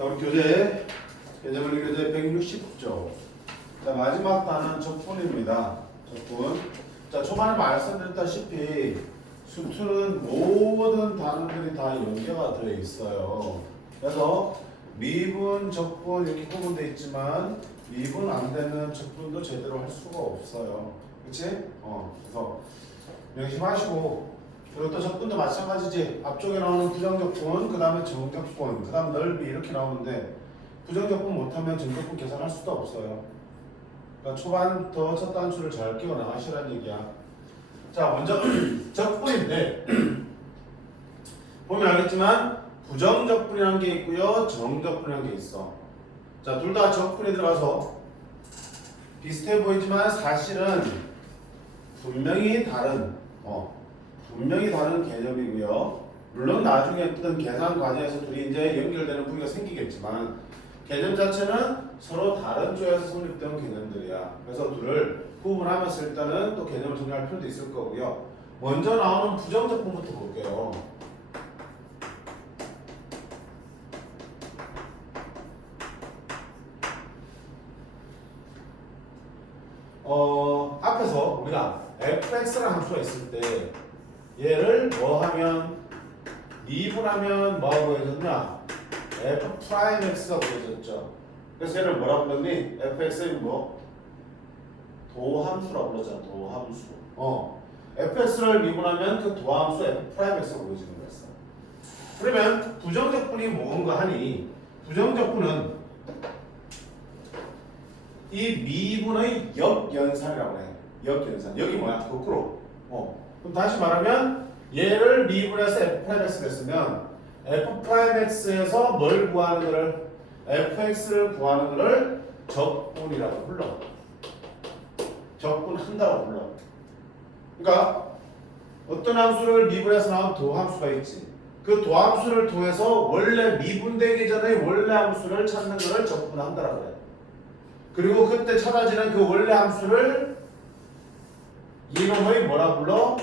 자, 우리 개념원리 교재 160조. 자, 마지막 단은 적분입니다. 적분. 자, 초반에 말씀드렸다시피 수투는 모든 단어들이 다 연계가 되어 있어요. 그래서 미분, 적분 이렇게 구분되어 있지만 미분 안 되는 적분도 제대로 할 수가 없어요. 그치? 그래서 명심하시고, 그리고 또 적분도 마찬가지지. 앞쪽에 나오는 부정적분, 그 다음에 정적분, 그 다음 넓이 이렇게 나오는데 부정적분 못하면 정적분 계산할 수도 없어요. 그러니까 초반부터 첫 단추를 잘 끼워 나가시라는 얘기야. 자, 먼저 적분인데 보면 알겠지만 부정적분이라는 게 있고요, 정적분이라는 게 있어. 자, 둘 다 적분이 들어가서 비슷해 보이지만 사실은 분명히 다른 개념이고요. 물론 나중에 어떤 계산 과정에서 둘이 이제 연결되는 부위가 생기겠지만 개념 자체는 서로 다른 조에서 성립된 개념들이야. 그래서 둘을 구분하면서 일단은 또 개념을 정리할 필요도 있을 거고요. 먼저 나오는 부정적분부터 볼게요. 앞에서 우리가 fx라는 함수가 있을 때 얘를 뭐 하면 미분하면 뭐하고 구해졌냐? f'x가 구해졌죠. 그래서 얘를 뭐라고 불렀니? fx는 뭐? 도함수라고 불렀잖아. 도함수. fx를 미분하면 그 도함수 f'x가 구해지는 거였어. 그러면 부정적분이 뭔가 하니 부정적분은 이 미분의 역연산이라고 해. 역연산. 여기 뭐야? 거꾸로. 그럼 다시 말하면 얘를 미분해서 f'x가 됐으면 f'x에서 뭘 구하는 거를 fx를 구하는 거를 적분이라고 불러. 적분한다고 불러. 그러니까 어떤 함수를 미분해서 나온 도함수가 있지. 그 도함수를 통해서 원래 미분되기 전에 원래 함수를 찾는 거를 적분한다라고 해. 그리고 그때 찾아지는 그 원래 함수를 이놈의 뭐라 불러?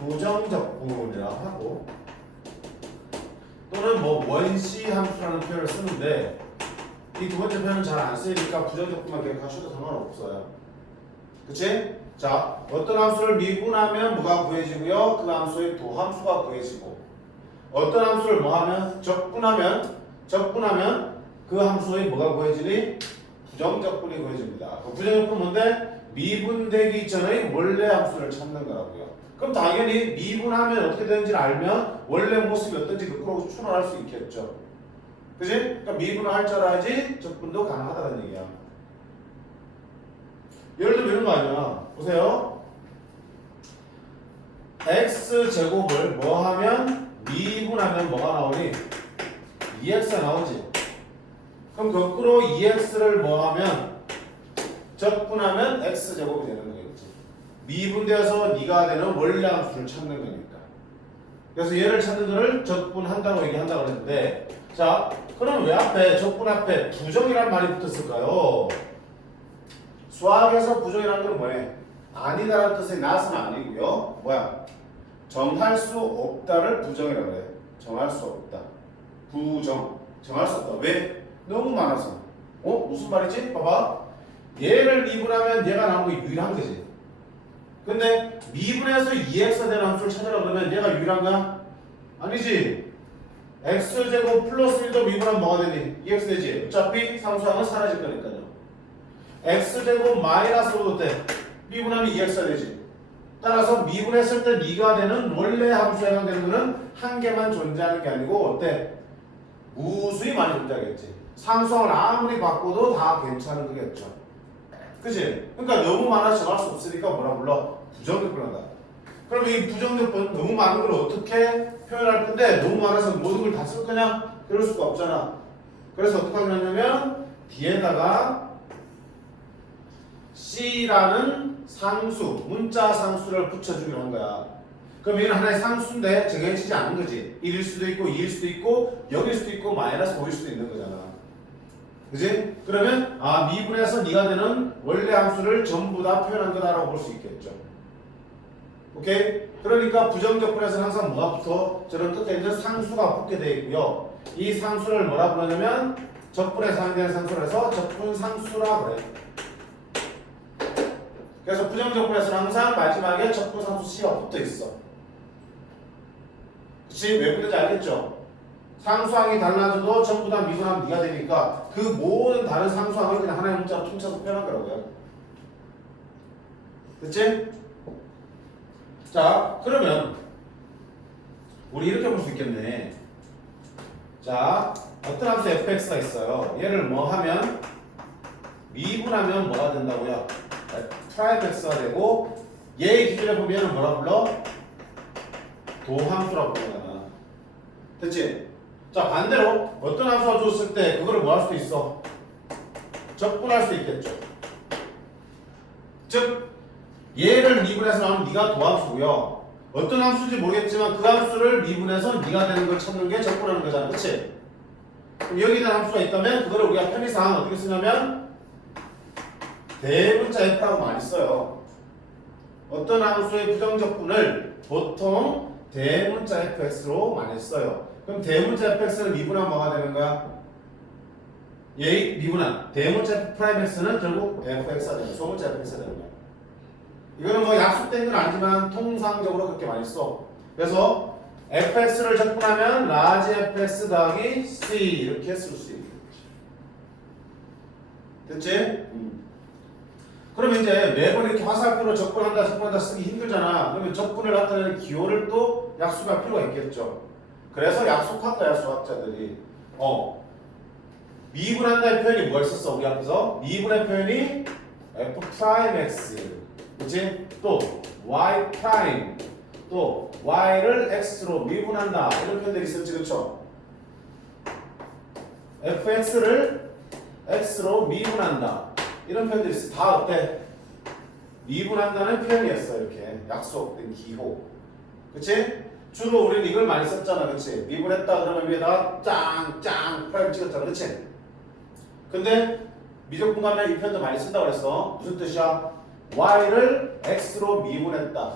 부정적분이라고 하고, 또는 뭐 원시 함수라는 표현을 쓰는데 이 두 번째 표현은 잘 안 쓰이니까 부정적분만 기억하셔도 상관없어요. 그치? 자, 어떤 함수를 미분하면 뭐가 구해지고요? 그 함수의 도함수가 구해지고, 어떤 함수를 뭐하면? 적분하면 그 함수의 뭐가 구해지니? 부정적분이 구해집니다. 그 부정적분은 뭔데? 미분되기 전에 원래 함수를 찾는 거라고요. 그럼 당연히 미분하면 어떻게 되는지를 알면 원래 모습이 어떤지 거꾸로 추론할 수 있겠죠. 그치? 그러니까 미분을 할 줄 알아야지 적분도 가능하다는 얘기야. 예를 들면 이런 거 아니야. 보세요. x제곱을 뭐 하면? 미분하면 뭐가 나오니? 2x가 나오지. 그럼 거꾸로 2x를 뭐 하면? 적분하면 x제곱이 되는 거겠지. 미분되어서 네가 되는 원래 함수를 찾는 거니까. 그래서 얘를 찾는 거를 적분한다고 얘기한다고 그랬는데, 자, 그럼 왜 앞에 적분 앞에 부정이란 말이 붙었을까요? 수학에서 부정이라는 건 뭐예요? 아니다라는 뜻의 not은 아니고요. 뭐야? 정할 수 없다를 부정이라고 해요. 정할 수 없다. 정할 수 없다. 왜? 너무 많아서. 무슨 말이지? 봐봐. 얘를 미분하면 얘가 나오는 게 유일한 거지. 근데 미분해서 2x가 되는 함수를 찾으라 그러면 얘가 유일한가? 아니지. x제곱 플러스 1도 미분하면 뭐가 되니? 2x 되지. 어차피 상수항은 사라질 거니까요. x제곱 마이너스 5도 때 미분하면 2x가 되지. 따라서 미분했을 때 미가 되는 원래 함수에 해당되는 거는 한 개만 존재하는 게 아니고 어때? 무수히 많이 존재하겠지. 상수항을 아무리 바꿔도 다 괜찮은 거겠죠. 그치? 그러니까 너무 많아서 정할 수 없으니까 뭐라 불러? 부정적분한다. 그럼 이 부정적분 너무 많은 걸 어떻게 표현할 건데 너무 많아서 모든 걸 다 쓸 거냐? 그럴 수가 없잖아. 그래서 어떻게 하냐면 뒤에다가 C라는 상수, 문자 상수를 붙여주기로 한 거야. 그럼 얘는 하나의 상수인데 정해지지 않은 거지. 1일 수도 있고 2일 수도 있고 0일 수도 있고 마이너스 5일 수도 있는 거잖아. 그지? 그러면 미분해서 네가 되는 원래 함수를 전부 다 표현한 거다라고 볼 수 있겠죠. 오케이? 그러니까 부정적분에서는 항상 뭐가 붙어? 저런 끝에 있는 상수가 붙게 되어 있고요. 이 상수를 뭐라 부르냐면 적분에 상대하는 상수를 해서 적분상수라 그래. 그래서 부정적분에서는 항상 마지막에 적분상수 C가 붙어 있어. 그치? 왜 붙는지 알겠죠? 상수항이 달라져도 전부 다 미분하면 네가 되니까 그 모든 다른 상수항을 그냥 하나의 문자로 퉁쳐서 표현한 거라고요. 됐지? 자, 그러면 우리 이렇게 볼 수 있겠네. 자, 어떤 함수 fx가 있어요. 얘를 뭐 하면 미분하면 뭐가 된다고요? 프라임 x가 되고 얘의 기준에 보면 뭐라 불러? 도함수라고 부르잖아. 됐지? 자, 반대로 어떤 함수가 줬을 때 그거를 뭐 할 수도 있어? 적분할 수 있겠죠. 즉 얘를 미분해서 나오면 네가 도함수고요. 어떤 함수인지 모르겠지만 그 함수를 미분해서 네가 되는 걸 찾는 게 적분하는 거잖아. 그치? 그럼 여기 있는 함수가 있다면 그거를 우리가 편의상 어떻게 쓰냐면 대문자 f라고 많이 써요. 어떤 함수의 부정적분을 보통 대문자 fx로 많이 써요. 그럼 대문자 fx는 미분하면 뭐가 되는 거야? 얘 미분한 대문자 프라임 x는 결국 fx가 되는 거야. 소문자 fx가 되는 거야. 이거는 뭐 약속된 건 아니지만 통상적으로 그렇게 많이 써. 그래서 fx를 적분하면 라지 fx 더하기 c 이렇게 쓸 수 있는 거지. 됐지? 그러면 이제 매번 이렇게 화살표로 적분한다 쓰기 힘들잖아. 그러면 적분을 나타내는 기호를 또 약속할 필요가 있겠죠. 그래서 약속학과 약속학자들이 미분한다의 표현이 뭐가 있었어? 우리 앞에서 미분의 표현이 f 프라임 x, 그치? 또 y 프라임, 또 y를 x로 미분한다 이런 표현들이 있었지, 그쵸? fx를 x로 미분한다 이런 표현들이 있어. 다 어때? 미분한다는 표현이었어. 이렇게 약속된 기호, 그치? 주로 우리는 이걸 많이 썼잖아, 그치? 미분했다 그러면 위에다가 짱 프라임 찍었잖아, 그치? 근데 미적분간에 이 표현도 많이 쓴다고 그랬어. 무슨 뜻이야? y를 x로 미분했다,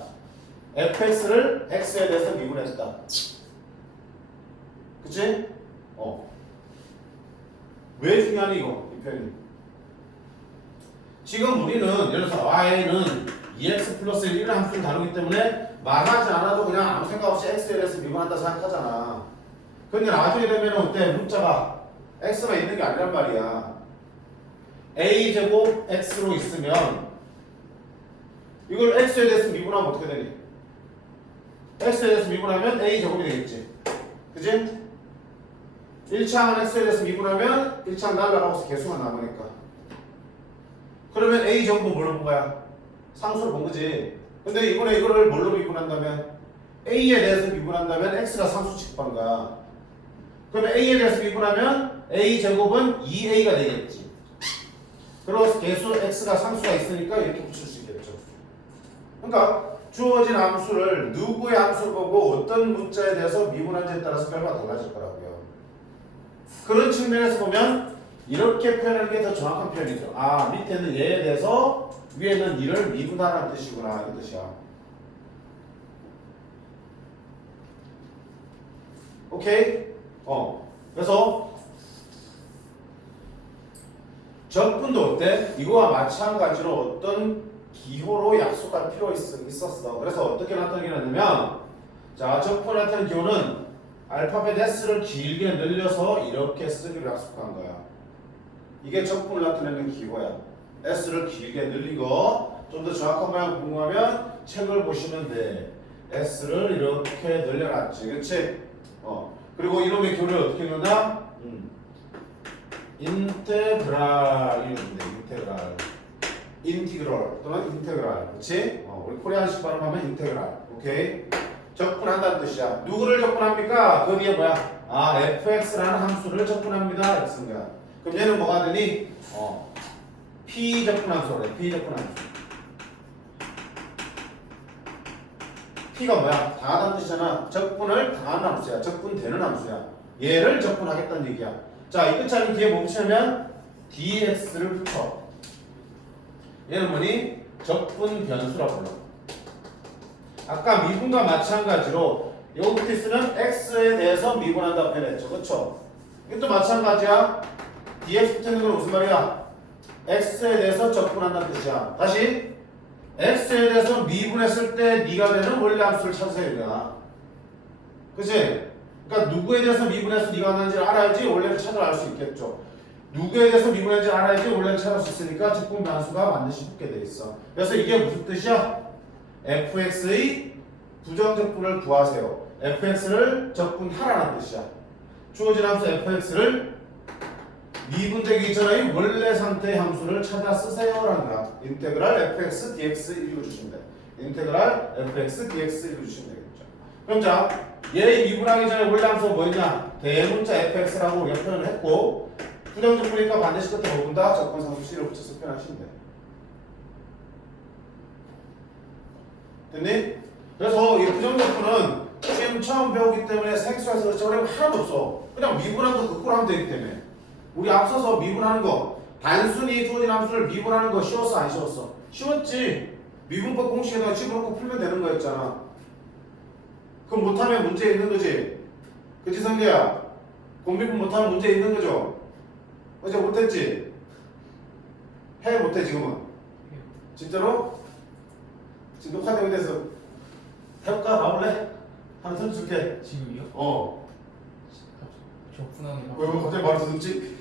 fx를 x에 대해서 미분했다, 그치? 왜 중요하니 이거? 이 표현이 지금 우리는 예를 들어서 y는 2x 플러스 1 이런 함수를 다루기 때문에 말하지 않아도 그냥 아무 생각 없이 x에 대해서 미분한다 생각하잖아. 근데 나중에 되면 어때? 문자가 x가 있는 게 아니란 말이야. a제곱 x로 있으면 이걸 x에 대해서 미분하면 어떻게 되니? x에 대해서 미분하면 a제곱이 되겠지, 그치? 1차항은 x에 대해서 미분하면 1차항 날라가고서 개수가 남으니까. 그러면 a제곱은 뭘로 본 거야? 상수로 본 거지. 근데 이번에 이거를 뭘로 미분한다면 a에 대해서 미분한다면 x가 상수 취급한 거야. 그러면 a에 대해서 미분하면 a제곱은 2a가 되겠지. 그래서 개수 x가 상수가 있으니까 이렇게 붙일 수 있겠죠. 그러니까 주어진 함수를 누구의 함수를 보고 어떤 문자에 대해서 미분한지에 따라서 결과가 달라질 거라고요. 그런 측면에서 보면 이렇게 표현하는 게 더 정확한 표현이죠. 아, 밑에는 얘에 대해서 위에는 이를 미분하라는 뜻이구나, 이 뜻이야. 오케이? 그래서 적분도 어때? 이거와 마찬가지로 어떤 기호로 약속할 필요가 있었어. 그래서 어떻게 나타내냐면, 자, 적분 나타내는 기호는 알파벳 S를 길게 늘려서 이렇게 쓰기로 약속한 거야. 이게 적분을 나타내는 기호야. S를 길게 늘리고 좀 더 정확한 모양 궁금하면 책을 보시면 돼. S를 이렇게 늘려놨지, 그렇지? 그리고 이놈의 교를 어떻게 읽는다? 인테그랄 이런데 인티그럴 또는 인테그랄, 그렇지? 우리 코리안식 발음하면 인테그랄. 오케이? 적분한다는 뜻이야. 누구를 적분합니까? 그 뒤에 뭐야? 아, fx라는 함수를 적분합니다. 이렇게 쓴 거야. 그럼 얘는 뭐가 되니? p 적분함수래. p 적분함수. p가 뭐야? 당하다는 뜻이잖아. 적분을 당하는 함수야. 적분되는 함수야. 얘를 적분하겠다는 얘기야. 자, 이 끝자리 뒤에 뭐 붙이냐면 dx를 붙여. 얘는 뭐니? 적분 변수라고 불러. 아까 미분과 마찬가지로 여기 쓰는 x에 대해서 미분한다고 표현했죠, 그렇죠? 이것도 마찬가지야. dx 붙는 건 무슨 말이야? x에 대해서 적분한다는 뜻이야. 다시 x에 대해서 미분했을 때 네가 되는 원래 함수를 찾으세요. 이거야. 그치? 그러니까 누구에 대해서 미분해서 네가 하는지 알아야지 원래를 찾아알 수 있겠죠. 누구에 대해서 미분했는지 알아야지 원래를 찾을 수 있으니까 적분 변수가 반드시 붙게 돼 있어. 그래서 이게 무슨 뜻이야? fx의 부정적분을 구하세요. fx를 적분하라는 뜻이야. 주어진 함수 fx를 미분되기 전의 원래 상태의 함수를 찾아 쓰세요라는 거야. 인테그랄 fx dx 읽어주시면 돼. 인테그랄 fx dx 읽어주시면 되겠죠. 그럼 자, 얘 미분하기 전에 원래 함수가 뭐였냐? 대문자 fx라고 우리가 표현을 했고, 부정적분이니까 반드시 끝에 뭐 본다? 적분상수 c를 붙여서 표현하시면 돼. 됐니? 그래서 이 부정적분은 지금 처음 배우기 때문에 생수에서 그렇지 어려운 거 하나도 없어. 그냥 미분한 거 극구로 하면 되기 때문에. 우리 앞서서 미분하는 거, 단순히 주어진 함수를 미분하는 거 쉬웠어 안 쉬웠어? 쉬웠지. 미분법 공식에다가 집어넣고 풀면 되는 거였잖아. 그럼 못하면 문제 있는 거지. 그치 성재야? 공미분 못하면 문제 있는 거죠. 어제 못했지? 해 못해 지금은? 진짜로? 지금 녹화되고 돼서 해볼까? 나올래? 하나 선줄게. 지금이요? 어. 적분하게 왜 갑자기 말을 듣지?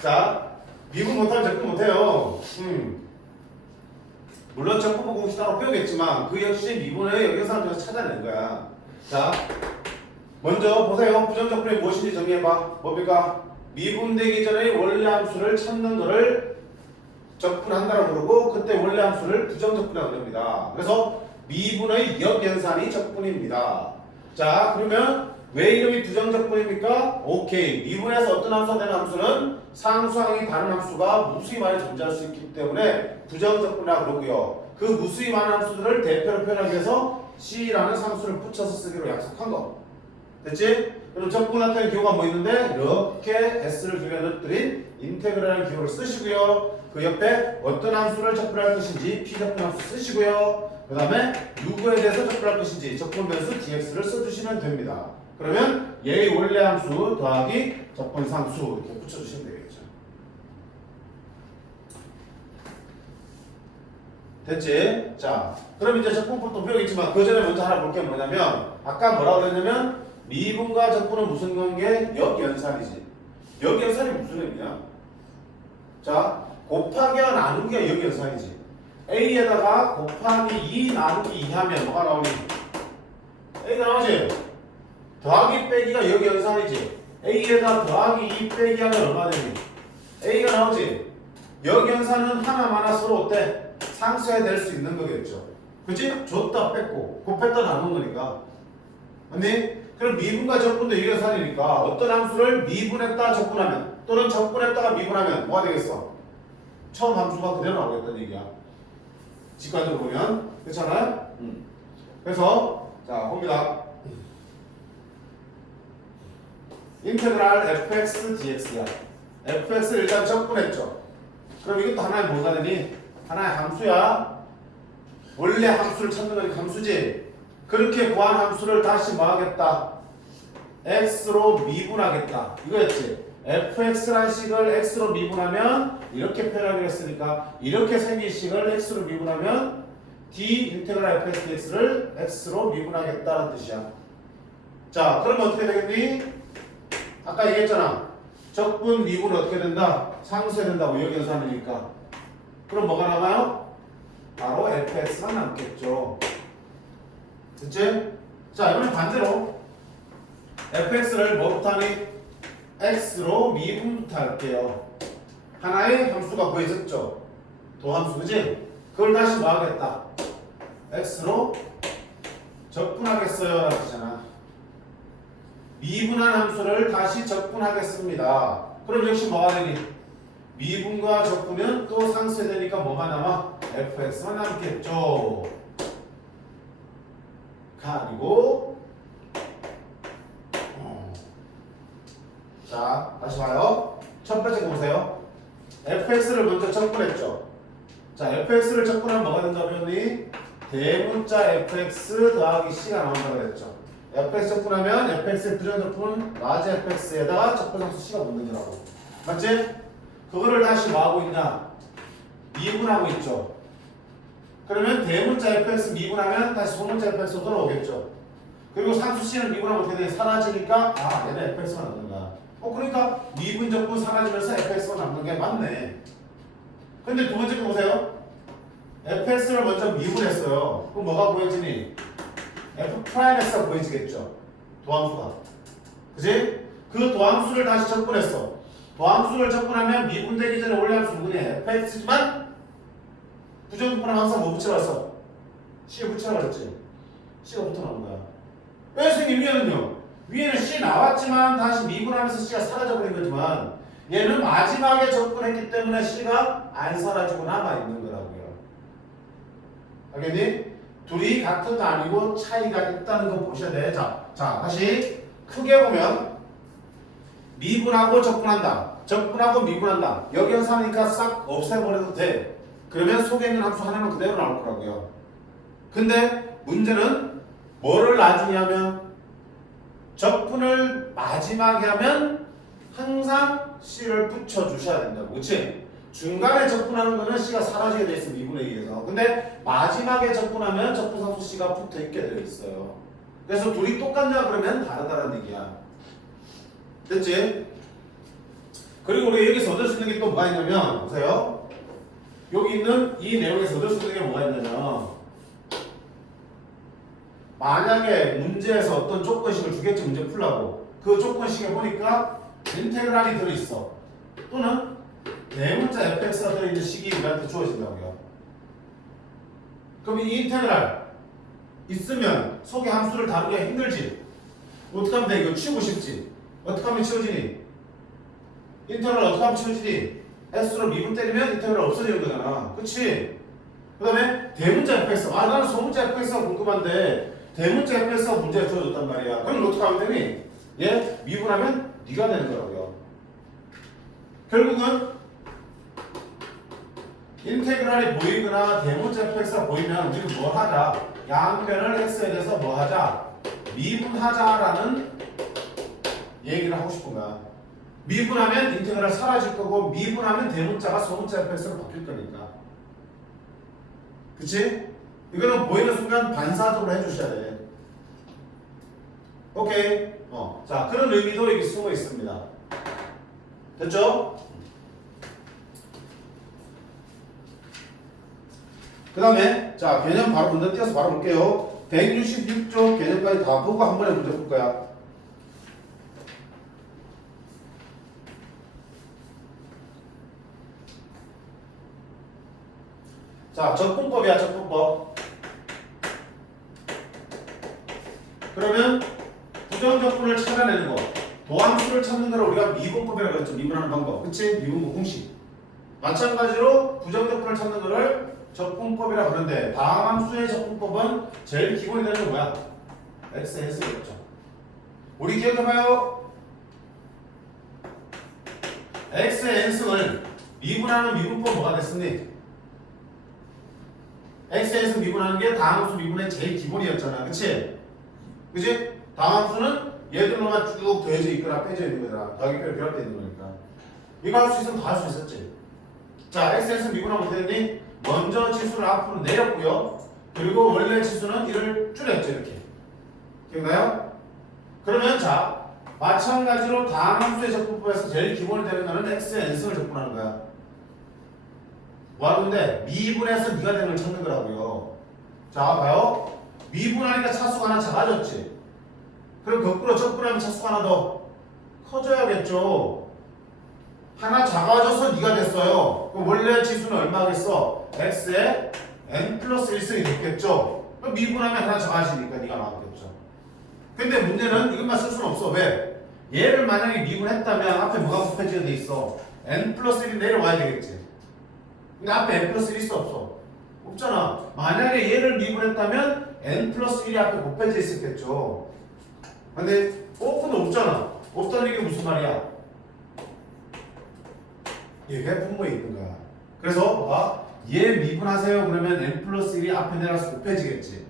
자, 미분 못하면 적분 못해요. 물론 적분법 공식 따로 배우겠지만 그 역시 미분의 역영상을 통해서 찾아낸 거야. 자, 먼저 보세요. 부정적분이 무엇인지 정리해봐. 뭡니까? 미분되기 전에 원래 함수를 찾는 거를 적분한다라고 그러고 그때 원래 함수를 부정적분이라고 그럽니다. 그래서 미분의 역연산이 적분입니다. 자, 그러면 왜 이름이 부정적분입니까? 오케이. 미분에서 어떤 함수가 되는 함수는 상수항이 다른 함수가 무수히 많이 존재할 수 있기 때문에 부정적분이라고 그러고요. 그 무수히 많은 함수들을 대표로 표현하기 위해서 C라는 상수를 붙여서 쓰기로 약속한 거. 됐지? 그럼 적분 나타내는 기호가 뭐 있는데 이렇게 S를 중에 넣어드린 인테그랄이라는 기호를 쓰시고요. 그 옆에 어떤 함수를 적분할 것인지 P적분 함수 쓰시고요. 그 다음에 누구에 대해서 적분할 것인지 적분 변수 dx를 써주시면 됩니다. 그러면 얘의 원래 함수 더하기 적분 상수 이렇게 붙여주시면 되겠죠. 됐지? 자, 그럼 이제 적분법도 배우겠지만 그 전에 먼저 하나 볼 게 뭐냐면 아까 뭐라고 그랬냐면 미분과 적분은 무슨 관계? 역연산이지. 역연산이 무슨 의미야? 자, 곱하기와 나누기가 역연산이지. A에다가 곱하기 2 나누기 2 하면 뭐가 나오니? A가 나오지? 더하기 빼기가 역연산이지. A에다 더하기 2 빼기 하면 얼마 되니? A가 나오지? 역연산은 하나마나 서로 어때? 상쇄 될 수 있는 거겠죠. 그치? 줬다 뺐고 곱했다 나눈 거니까. 맞니? 그럼 미분과 적분도 역연산이니까 어떤 함수를 미분했다 적분하면 또는 적분했다가 미분하면 뭐가 되겠어? 처음 함수가 그대로 나오겠다는 얘기야. 직관적으로 보면 그렇잖아요? 그래서 자 봅니다. 인테그랄 fx dx야. fx를 일단 적분했죠. 그럼 이것도 하나의 뭐가 되니? 하나의 함수야. 원래 함수를 찾는 거니까 함수지. 그렇게 구한 함수를 다시 뭐 하겠다? x로 미분하겠다. 이거였지. fx라는 식을 x로 미분하면 이렇게 표현하기로 했으니까 이렇게 생긴 식을 x로 미분하면 d 인테그랄 fx dx를 x로 미분하겠다는 뜻이야. 자, 그러면 어떻게 되겠니? 아까 얘기했잖아. 적분 미분은 어떻게 된다? 상쇄된다고 역연산이니까. 그럼 뭐가 남아요? 바로 fx가 남겠죠. 됐지? 자, 이번엔 반대로 fx를 뭐부터 하니? x로 미분부터 할게요. 하나의 함수가 구해졌죠. 도함수, 그지? 그걸 다시 뭐 하겠다? x로 적분하겠어요 라는 뜻이잖아. 미분한 함수를 다시 적분하겠습니다. 그럼 역시 뭐가 되니? 미분과 적분은 또 상쇄되니까 뭐가 남아? fx만 남겠죠. 아니고 자, 다시 봐요. 첫 번째 거 보세요. fx를 먼저 적분했죠. 자, fx를 적분하면 뭐가 된다고 했니? 대문자 fx 더하기 c가 나온다고 그랬죠. fx 적분하면 fx의 부정적분 라지 fx에다가 적분상수 c가 붙는 거라고. 맞지? 그거를 다시 뭐 하고 있냐? 미분하고 있죠. 그러면 대문자 fx 미분하면 다시 소문자 fx로 돌아오겠죠. 그리고 상수 c는 미분하면 어떻게 돼? 사라지니까 아 얘는 fx만 남는 거야. 그러니까 미분 적분 사라지면서 fx만 남는 게 맞네. 근데 두 번째 거 보세요. fx를 먼저 미분했어요. 그럼 뭐가 보여지니? f'x가 보여지겠죠. 도함수가. 그지? 그 도함수를 다시 적분했어. 도함수를 적분하면 미분되기 전에 원래 함수 누구니? fx지만 부정분하면 항상 뭐 붙여놨어? c에 붙여라 그랬지? c가 붙어 나온 거야. 왜 선생님 위에는요? 위에는 c 나왔지만 다시 미분하면서 c가 사라져버린 거지만 얘는 마지막에 접근했기 때문에 c가 안 사라지고 남아있는 거라고요. 알겠니? 둘이 같은 거 아니고 차이가 있다는 거 보셔야 돼. 자, 다시 크게 보면 미분하고 적분한다. 적분하고 미분한다. 역연사니까 싹 없애버려도 돼. 그러면 속에 있는 함수 하나는 그대로 나올 거라고요. 근데 문제는 뭐를 나중에 하면 적분을 마지막에 하면 항상 C를 붙여주셔야 된다고. 그치? 중간에 적분하는 거는 C가 사라지게 돼 있어. 미분에 의해서. 근데 마지막에 적분하면 적분상수 C가 붙어있게 되어 있어요. 그래서 둘이 똑같냐 그러면 다르다는 얘기야. 됐지? 그리고 우리 여기서 얻을 수 있는 게 또 뭐가 있냐면 보세요. 여기 있는 이 내용에서 얻을 수 있는 게 뭐가 있냐면 만약에 문제에서 어떤 조건식을 주겠지 문제 풀라고 그 조건식에 보니까 인테그랄이 들어있어. 또는 대문자 fx가 들어있는 식이 우리한테 주어진다고요. 그럼 이 인테그랄 있으면 속의 함수를 다루기가 힘들지. 어떻게 하면 돼? 이거 치우고 싶지. 어떻게 하면 치워지니? 인테그랄 어떻게 하면 치워지니? s로 미분 때리면 인테그랄 없어지는 거잖아. 그치? 그 다음에 대문자 fx. 나는 소문자 fx가 궁금한데 대문자 fx가 문제가 주어졌단 말이야. 그럼 어떻게 하면 되니? 얘 미분하면 네가 되는 거라고요. 결국은 인테그랄이 보이거나 대문자 fx가 보이면 우리는 뭐 하자? 양변을 x에 대해서 뭐 하자? 미분하자라는 얘기를 하고 싶은 거야. 미분하면 인테그랄 사라질 거고 미분하면 대문자가 소문자 fx로 바뀔 거니까. 그치? 이거는 보이는 순간 반사적으로 해주셔야 돼. 오케이. 자, 그런 의미도 여기 숨어 있습니다. 됐죠? 그 다음에 자 개념 바로 먼저 띄어서 바로 볼게요. 166쪽 개념까지 다 보고 한 번에 문제 풀 거야. 자, 적분법이야, 적분법. 그러면 부정적분을 찾아내는 거, 도함수를 찾는 걸 우리가 미분법이라고 그랬죠. 미분하는 방법. 그치? 미분법 공식. 마찬가지로 부정적분을 찾는 거를 적분법이라고 그러는데 다함수의 적분법은 제일 기본이 되는 게 뭐야? xs였죠. 우리 기억해봐요. x의 n승을 미분하는 미분법 뭐가 됐습니? x에서 미분하는 게 다함수 미분의 제일 기본이었잖아. 그치? 그치? 다함수는 얘들로만 쭉 더해져 있거나 빼져 있는 거잖아. 더하기 빼기 결합되어 있는 거니까. 이거 할 수 있으면 다 할 수 있었지. 자, x에서 미분하면 어떻게 됐니? 먼저 치수를 앞으로 내렸고요. 그리고 원래 치수는 1을 줄였죠. 이렇게. 기억나요? 그러면 자, 마찬가지로 다함수의 적분법에서 제일 기본이 되는 거는 x의 n승을 적분하는 거야. 뭐 하는데? 미분해서 네가 되는 걸 찾는 거라고요. 자, 봐요. 미분하니까 차수가 하나 작아졌지. 그럼 거꾸로 적분하면 차수가 하나 더 커져야겠죠. 하나 작아져서 네가 됐어요. 그럼 원래 지수는 얼마겠어? x의 n 플러스 1승이 됐겠죠. 그럼 미분하면 하나 작아지니까 네가 나왔겠죠. 근데 문제는 이것만 쓸 수는 없어. 왜? 얘를 만약에 미분했다면 앞에 뭐가 곱해지게 돼 있어? n 플러스 1이 내려와야 되겠지. 근데 앞에 n 플러스 1 있어 없어? 없잖아. 만약에 얘를 미분했다면 n 플러스 1이 앞에 곱해져 있었겠죠. 근데 근데 없잖아. 없다는 게 무슨 말이야? 얘가 분모에 있는 거야. 그래서 얘 미분하세요 그러면 n 플러스 1이 앞에 내려서 곱해지겠지.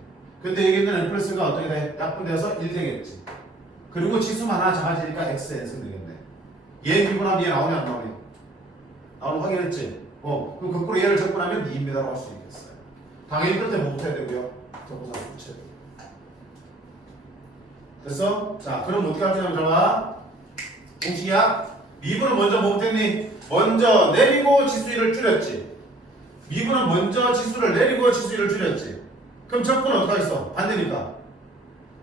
근데 여기 있는 n 플러스가 어떻게 돼? 약분돼서 1 되겠지. 그리고 지수만 하나 작아지니까 xn승 되겠네. 얘 미분하면 얘 나오냐 안 나오냐? 나오는 거 확인했지? 그럼 거꾸로 얘를 적분하면 2입니다라고 할 수 있겠어요. 당연히 끝에 뭐 붙어야 되고요? 적분사 붙여야 되고. 됐어? 자, 그럼 어떻게 할지 한번 잡아. 공식이야. 미분은 먼저 뭐 붙였니? 먼저 내리고 지수 1을 줄였지. 미분은 먼저 지수를 내리고 지수 1을 줄였지. 그럼 적분은 어떻게 하겠어? 반대니까.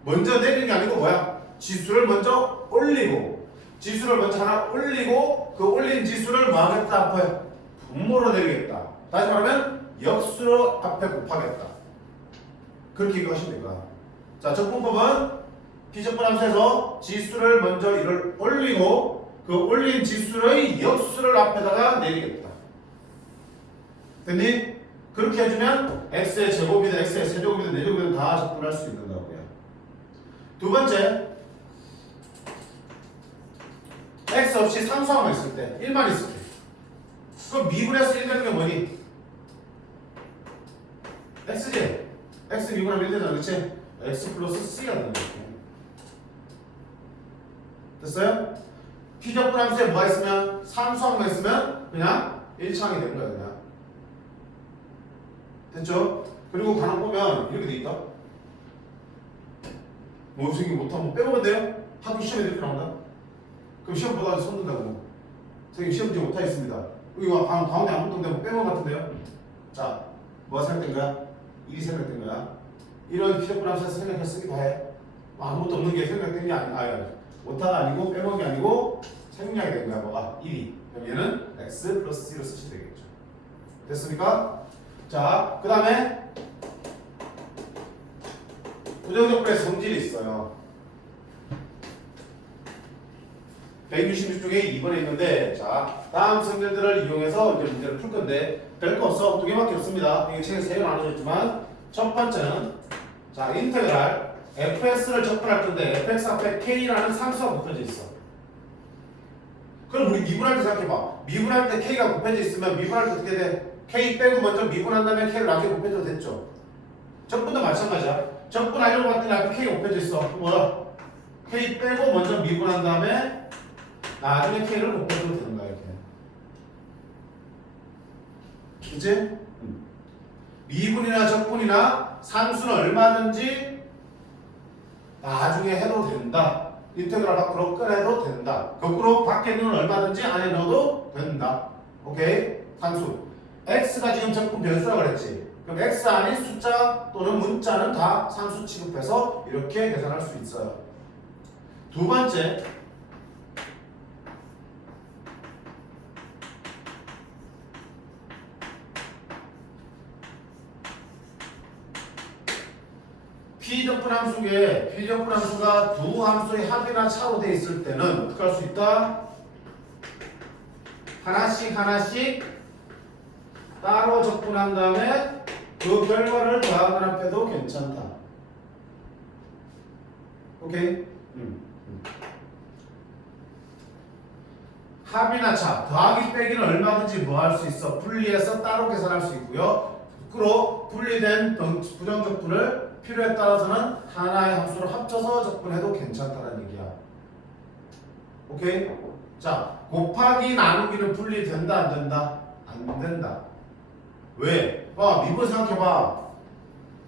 먼저 내리는 게 아니고 뭐야? 지수를 먼저 올리고, 지수를 먼저 하나 올리고, 그 올린 지수를 뭐 하겠다? 앞에 분모로 내리겠다. 다시 말하면 역수로 앞에 곱하겠다. 그렇게 이해하시면 될 거야. 자, 적분법은 비적분함수에서 지수를 먼저 1을 올리고 그 올린 지수의 역수를 앞에다가 내리겠다. 됐니? 그렇게 해주면 x의 제곱이든 x의 세제곱이든 네제곱이든 다 적분할 수 있는 거고요. 두 번째, x 없이 상수함만 있을 때 1만 있을 때 그럼 미분해서 1 되는 게 뭐니? x지? x 미분하면 1 되잖아, 그치? x 플러스 c가 되는 거지. 됐어요? 피적분함수에 뭐가 있으면 상수함만 있으면 그냥 1창이 되는 거야, 그냥. 됐죠? 그리고 간혹 보면 이렇게 돼 있다. 뭐 선생님 못하면 빼먹으면 돼요? 학교 시험에 이렇게 나온다? 그럼 시험 보다가 손든다고. 선생님 시험 지금 못하겠습니다. 이거 가운데 아무것도 없는데 빼먹은 것 같은데요? 자, 뭐가 생각된 거야? 일이 생각된 거야. 이런 피적분함수에서 생각해서 쓰기도 해. 아무것도 없는 게 생각된 게 아니야. 오타가 아니고 빼먹이 아니고 생략이 된 거야. 뭐가? 1이. 그럼 얘는 x 플러스 c로 쓰시면 되겠죠. 됐습니까? 자, 그 다음에 부정적분의 성질이 있어요. 166중에 2번에 있는데, 자, 다음 성질들을 이용해서 이제 문제를 풀 건데 별거 없어. 두 개밖에 없습니다. 이게 책에 3개 나눠졌지만 첫 번째는 자, 인테그랄 fs를 접근할 건데 fx 앞에 k라는 상수가 곱해져 있어. 그럼 우리 미분할 때 생각해봐. 미분할 때 k가 곱해져 있으면 미분할 때 어떻게 돼? k 빼고 먼저 미분한 다음에 k를 나중에 곱해줘도 됐죠. 적분도 마찬가지야. 적분하려고 봤더니 앞에 k가 곱해져 있어. 뭐야? k 빼고 먼저 미분한 다음에 나중에 k를 곱해줘도 되는 거야, 이렇게. 그치? 미분이나 적분이나 상수는 얼마든지 나중에 해도 된다. 인테그랄 밖으로 꺼내도 된다. 거꾸로 밖에 있는 건 얼마든지 안에 넣어도 된다. 오케이? 상수. x가 지금 적분 변수라고 그랬지. 그럼 x 아닌 숫자 또는 문자는 다 상수 취급해서 이렇게 계산할 수 있어요. 두 번째, 피적분함수가 두 함수의 합이나 차로 돼 있을 때는 어떻게 할 수 있다? 하나씩 따로 적분한 다음에 그 결과를 더하거나 합해도 괜찮다. 오케이? 합이나 차, 더하기 빼기는 얼마든지 뭐 할 수 있어? 분리해서 따로 계산할 수 있고요. 거꾸로 분리된 부정적분을 필요에 따라서는 하나의 함수를 합쳐서 적분해도 괜찮다는 얘기야. 오케이? 자, 곱하기 나누기는 분리된다 안 된다? 안 된다. 왜? 미분 생각해봐.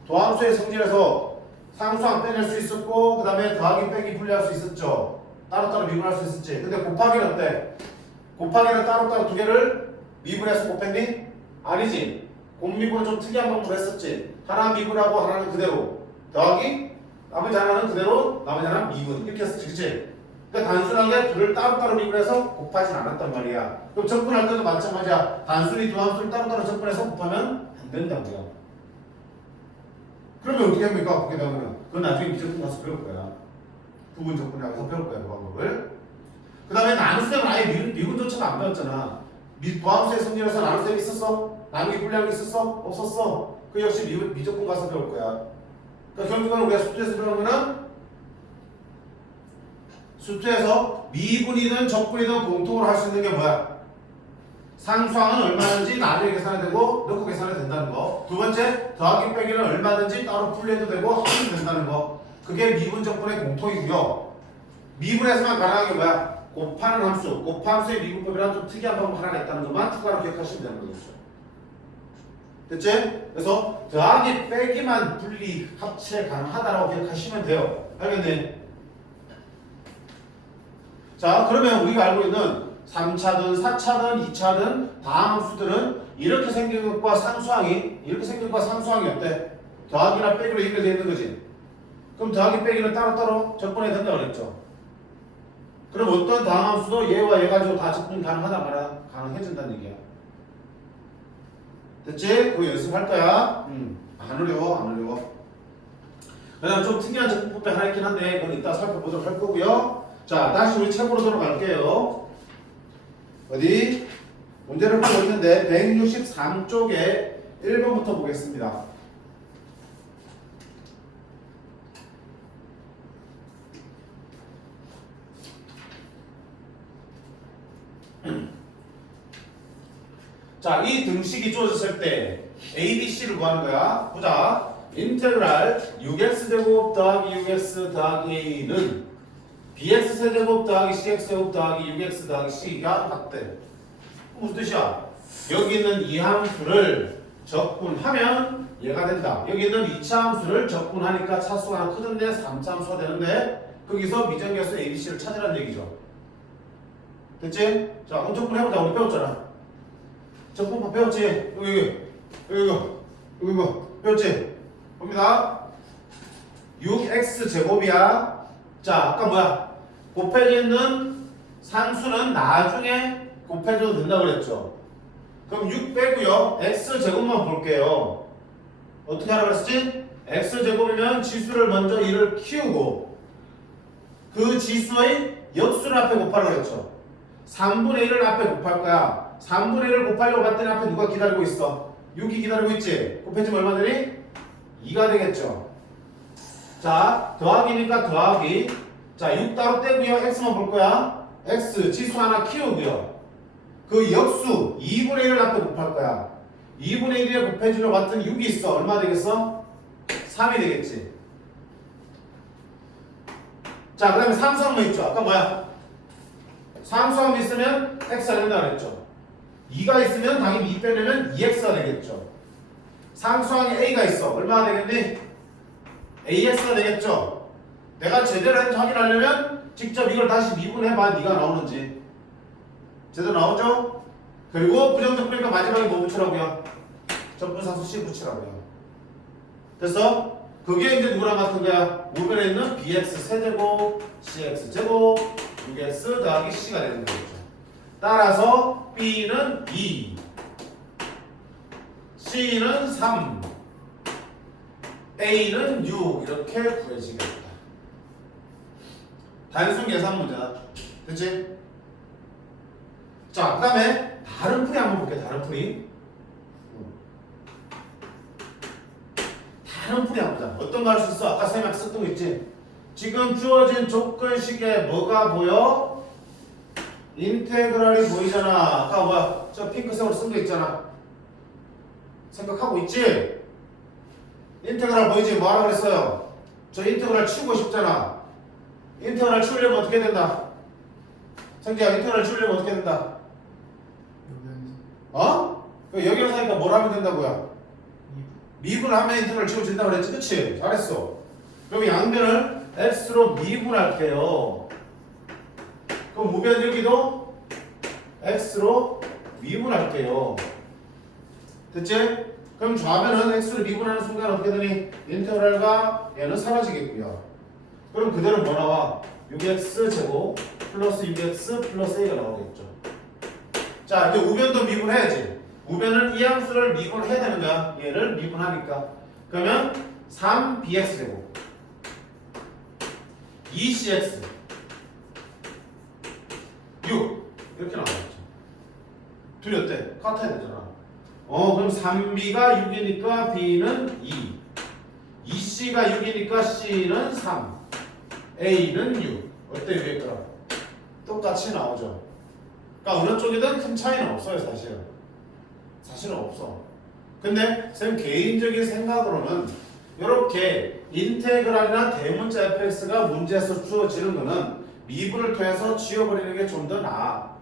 도함수의 성질에서 상수함 빼낼 수 있었고 그 다음에 더하기 빼기 분리할 수 있었죠. 따로따로 미분할 수 있었지. 근데 곱하기는 어때? 곱하기는 따로따로 두 개를 미분해서 곱했니? 아니지. 곱미분은 좀 특이한 방법을 했었지. 하나 미분하고 하나는 그대로 더하기 나머지 하나는 그대로 나머지 하나는 미분 이렇게 했었지. 그치? 그러니까 단순하게 둘을 따로따로 미분해서 곱하진 않았단 말이야. 그럼 적분할 때도 마찬가지야. 단순히 두 함수를 따로따로 적분해서 곱하면 안 된다고요. 그러면 어떻게 합니까? 그게 되면 그건 나중에 미적분 가서 배울 거야. 부분 적분하면서 배울 거야, 그 방법을. 그 다음에 나눗셈은 아예 미분조차가 안 배웠잖아. 도함수의 성질에서 나눗셈이 있었어? 나누기 분리하기 있었어? 없었어? 그 역시 미적분 가서 배울 거야. 그러니까 결국은 우리가 수투에서 배우는 거는 수투에서 미분이든 적분이든 공통으로 할 수 있는 게 뭐야? 상수항은 얼마든지 나중에 계산해도 되고 넣고 계산해도 된다는 거. 두 번째, 더하기 빼기는 얼마든지 따로 풀려도 되고 하면 된다는 거. 그게 미분적분의 공통이고요. 미분에서만 가능한 게 뭐야? 곱하는 함수, 곱함수의 미분법이란 좀 특이한 방법 하나가 있다는 것만 추가로 기억하시면 되는 거죠. 됐지? 그래서 더하기 빼기만 분리 합체 가능하다라고 기억하시면 돼요. 알겠네? 자, 그러면 우리가 알고 있는 3차든 4차든 2차든 다음 함수들은 이렇게 생긴 것과 상수항이 어때? 더하기나 빼기로 연결되어 있는 거지. 그럼 더하기 빼기는 따로따로 적분해야 된다고 그랬죠. 그럼 어떤 다음 함수도 얘와 얘 가지고 다 적분 가능하다 말아 가능해진다는 얘기야. 됐지? 그거 연습할 거야. 안 어려워. 그 다음 좀 특이한 적분법이 하나 있긴 한데 그건 이따 살펴보도록 할 거고요. 자, 다시 우리 책으로 돌아갈게요. 어디? 문제를 풀고 있는데 163쪽에 1번부터 보겠습니다. 자, 이 등식이 주어졌을 때 A, B, C를 구하는 거야. 보자. 인테그랄 6x제곱 더하기 6x 더하기 a는 bx세제곱 더하기 cx제곱 더하기 6x 더하기 c가 같대. 무슨 뜻이야? 여기 있는 이 함수를 적분하면 얘가 된다. 여기 있는 2차 함수를 적분하니까 차수가 하나 크던데 3차 함수가 되는데 거기서 미정계수 ABC를 찾으라는 얘기죠. 됐지? 자, 그럼 적분해보자. 우리 배웠잖아. 적분법 배웠지? 이거 배웠지? 봅니다. 6x 제곱이야. 자, 아까 뭐야? 곱해지는 상수는 나중에 곱해줘도 된다고 그랬죠. 그럼 6 빼고요. x 제곱만 볼게요. 어떻게 하라고 그랬지? x 제곱이면 지수를 먼저 1을 키우고 그 지수의 역수를 앞에 곱하라고 그랬죠. 3분의 1을 앞에 곱할 거야. 3분의 1을 곱하려고 봤더니 앞에 누가 기다리고 있어? 6이 기다리고 있지? 곱해지면 얼마 되니? 2가 되겠죠. 자, 더하기니까 더하기. 자, 6 따로 떼고요. x만 볼 거야. x 지수 하나 키우고요. 그 역수 2분의 1을 앞에 곱할 거야. 2분의 1에 곱해주려고 봤더니 6이 있어. 얼마 되겠어? 3이 되겠지. 자, 그 다음에 상수항만 있죠. 아까 뭐야? 상수항 있으면 x가 된다 그랬죠. 2가 있으면 당연히 2 빼내면 2x가 되겠죠. 상수항에 a가 있어. 얼마나 되겠니? ax가 되겠죠. 내가 제대로 했는지 확인하려면 직접 이걸 다시 미분해봐. 2가 나오는지. 제대로 나오죠? 그리고 부정적분이니까 마지막에 뭐 붙이라고요? 적분상수 C 붙이라고요. 그래서 그게 이제 누구랑 같은 거야? 우변에 있는 bx 세제곱 cx 제곱 6x 더하기 c가 되는 거겠죠. 따라서 b는 2 C는 3 A는 6 이렇게 구해지겠다. 단순 계산 문제다. 그치? 자, 그 다음에 다른 풀이 한번 볼게. 다른 풀이 한번 보자. 어떤 거 할 수 있어? 아까 쌤이 썼던 거 있지? 지금 주어진 조건식에 뭐가 보여? 인테그랄이 보이잖아. 아까 뭐야? 저 핑크색으로 쓴 거 있잖아. 생각하고 있지? 인테그랄 보이지? 뭐 하라고 그랬어요? 저 인테그랄 치우고 싶잖아. 인테그랄 치우려면 어떻게 된다? 성재야, 인테그랄 치우려면 어떻게 된다? 어? 여기로 사니까 뭘 하면 된다고요? 미분하면 인테그랄 치워진다고 그랬지? 그치? 잘했어. 그럼 양변을 x로 미분할게요. 그럼 우변 여기도 x로 미분할게요. 됐지? 그럼 좌변은 x로 미분하는 순간 어떻게 되니? 인테그랄과 얘는 사라지겠고요. 그럼 그대로 뭐 나와? 6x 제곱 플러스 6x 플러스 a가 나오겠죠. 자, 이제 우변도 미분해야지. 우변은 이 함수를 미분해야 되는 거야. 얘를 미분하니까. 그러면 3bx 제곱 2cx 6 이렇게 나오겠죠. 둘이 어때? 같아야 되잖아. 그럼 3b가 6이니까 b는 2 2c가 6이니까 c는 3 a는 6 어때? 위에 거랑 똑같이 나오죠. 그러니까 어느 쪽이든 큰 차이는 없어요, 사실은 없어. 근데 쌤 개인적인 생각으로는 이렇게 인테그랄이나 대문자 fx가 문제에서 주어지는 거는 미분을 통해서 지워버리는 게 좀 더 나아.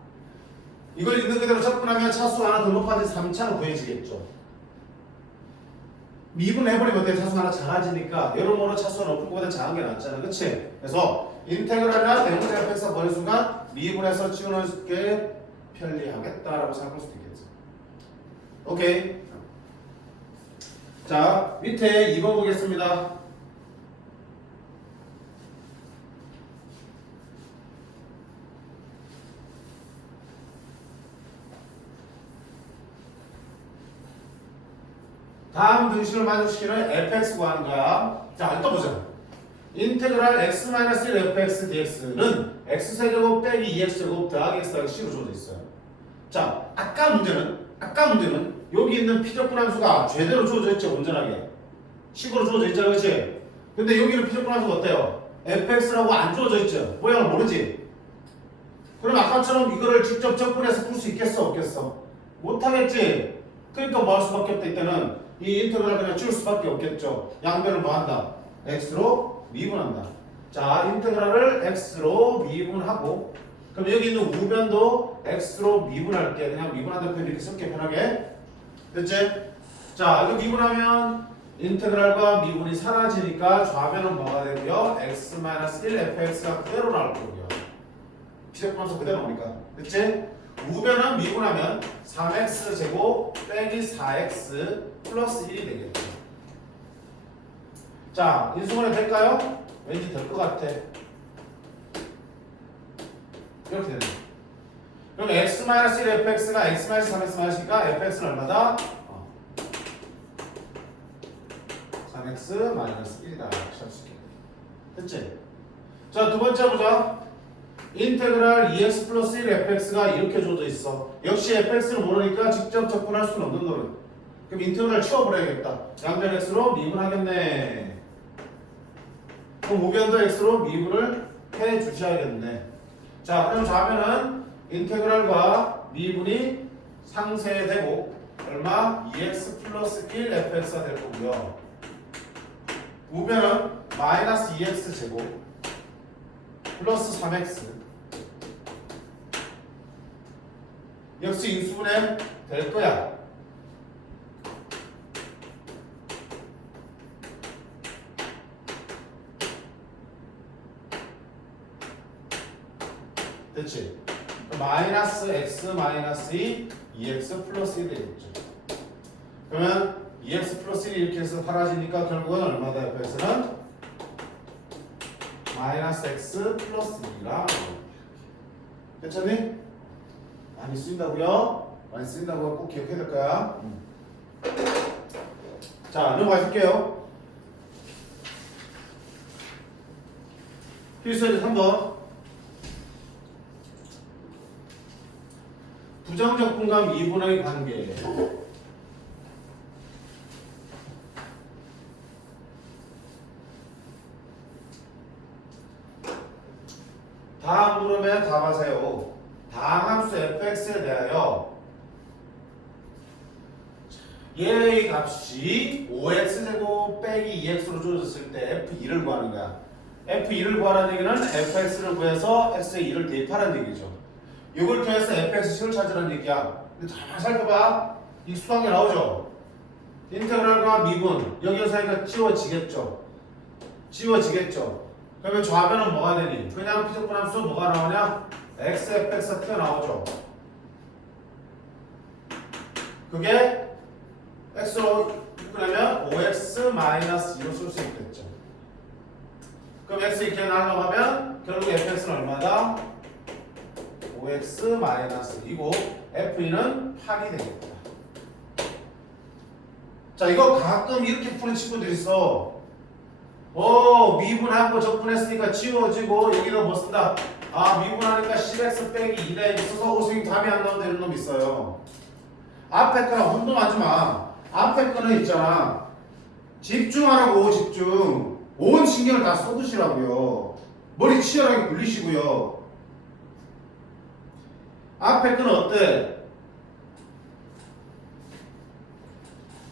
이걸 있는 그대로 접근하면 차수 하나 더 높아진 3차는 구해지겠죠. 미분해버리면 어때? 차수 하나 작아지니까 여러모로 차수가 높은 것보다 작은 게 낫잖아. 그치? 그래서 인테그랄이나 대문자 fx가 버린 순간 미분해서 지우는 게 편리하겠다라고 생각할 수도 있겠죠. 오케이. 자, 밑에 2번 보겠습니다. 다음 등식을 만족시키는 fx 구하는 거야. 자, 일단 보자. 인테그랄 x-1 fx dx는 x세제곱 빼기 2x제곱 더하기 x 더하기 c로 주어져 있어요. 자, 아까 문제는 여기 있는 피적분 함수가 제대로 주어져 있죠, 온전하게. 식으로 주어져 있잖아, 그렇지? 근데 여기는 피적분 함수가 어때요? fx라고 안 주어져 있죠? 모양을 모르지? 그럼 아까처럼 이거를 직접 접근해서 풀 수 있겠어, 없겠어? 못하겠지? 그러니까 뭐 할 수밖에 없다, 이때는 이 인테그랄 그냥 지울 수밖에 없겠죠. 양변을 뭐 한다? x로 미분한다. 자, 인테그랄을 x로 미분하고, 그럼 여기 있는 우변도 x로 미분할게. 그냥 미분한다 표현 이렇게 쓸게, 편하게. 됐지? 자, 이거 미분하면 인테그랄과 미분이 사라지니까 좌변은 뭐가 되고요? x-1 fx가 그대로 나올 거고요. 피적분함수 그대로 나오니까. 됐지? 우변은 미분하면 3x 제곱 빼기 4x 플러스 1이 되겠죠. 자, 인수분해 될까요? 왠지 될 것 같아. 이렇게 되네. 그럼 x-1 fx가 x-3x-이니까 fx는 얼마다? 3x-1이다. 됐지? 자, 두 번째 보자. 인테그랄 2x 플러스 1 fx가 이렇게 주어져 있어. 역시 fx를 모르니까 직접 접근할 수는 없는 거는. 그럼 인테그랄 치워버려야겠다. 양변 x로 미분하겠네. 그럼 우변도 x로 미분을 해 주셔야겠네. 자, 그럼 좌변은 인테그랄과 미분이 상쇄되고 얼마? 2x 플러스 1 fx가 될 거고요. 우변은 마이너스 2x 제곱 플러스 3x 역시 인수분해 될 거야. 됐지? 마이너스 x 마이너스 2x 플러스 1이 되겠죠. 그러면 2x 플러스 1이 이렇게 해서 사라지니까 결국은 얼마다 fx는 마이너스 x 플러스 2라. 괜찮니? 많이 쓰인다고요? 많이 쓰인다고 꼭 기억해야 될 거야. 자, 넘어가 줄게요. 필수예제 3번. 부정적 분감 미분의 관계. 다음 물음에 답하세요. 다함수 fx에 대하여 얘의 값이 5x제곱 빼기 2x로 주어졌을 때 f2를 구하는 거야. f2를 구하라는 얘기는 fx를 구해서 x의 2를 대입하라는 얘기죠. 이걸 통해서 fx식을 찾으라는 얘기야. 근데 잘 살펴봐. 익숙한 게 나오죠. 인테그랄과 미분 여기서 하니까 지워지겠죠. 그러면 좌변은 뭐가 되니? 그냥 피적분함수 뭐가 나오냐? xfx가 튀어나오죠. 그게 x로 묶으려면 5x-2로 쓸 수 있겠죠. 그럼 x 이렇게 날라가면 결국 fx는 얼마다? 5x-2고 f2는 8이 되겠다. 자, 이거 가끔 이렇게 푸는 친구들이 있어. 미분하고 적분했으니까 지워지고 여기도 뭐 쓴다? 미분하니까 10x 빼기 2다 있어서 선생님 답이 안 나온다 이런 놈 있어요. 앞에 거랑 혼동하지 마. 앞에 거는 있잖아. 집중하라고 집중. 온 신경을 다 쏟으시라고요. 머리 치열하게 굴리시고요. 앞에 끈은 어때?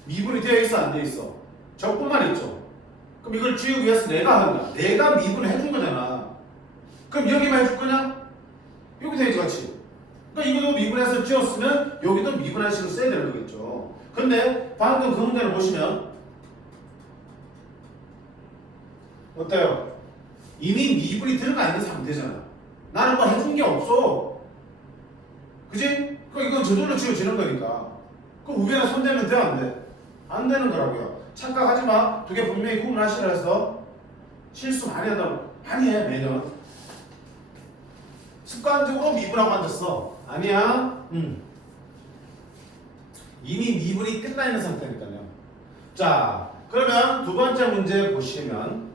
미분이 되어 있어 안 되어 있어? 적분만 있죠. 그럼 이걸 지우기 위해서 내가 한다. 내가 미분을 해준 거잖아. 그럼 여기만 해줄 거냐? 여기 되지 같이. 그러니까 이것도 미분해서 지웠으면 여기도 미분한 식으로 써야 되는 거겠죠. 근데 방금 그 문제를 보시면 어때요? 이미 미분이 들어가 있는 상태잖아. 나는 뭐 해준 게 없어. 그지? 그러니까 이건 저절로 지워지는 거니까. 그럼 우변에 손대면 돼? 안 돼? 안 되는 거라고요. 착각하지 마. 두 개 분명히 구분하시라 해서 실수 많이 한다고. 많이 해 매년. 습관적으로 미분하고 앉았어. 아니야. 이미 미분이 끝나 있는 상태니까요. 자, 그러면 두 번째 문제 보시면,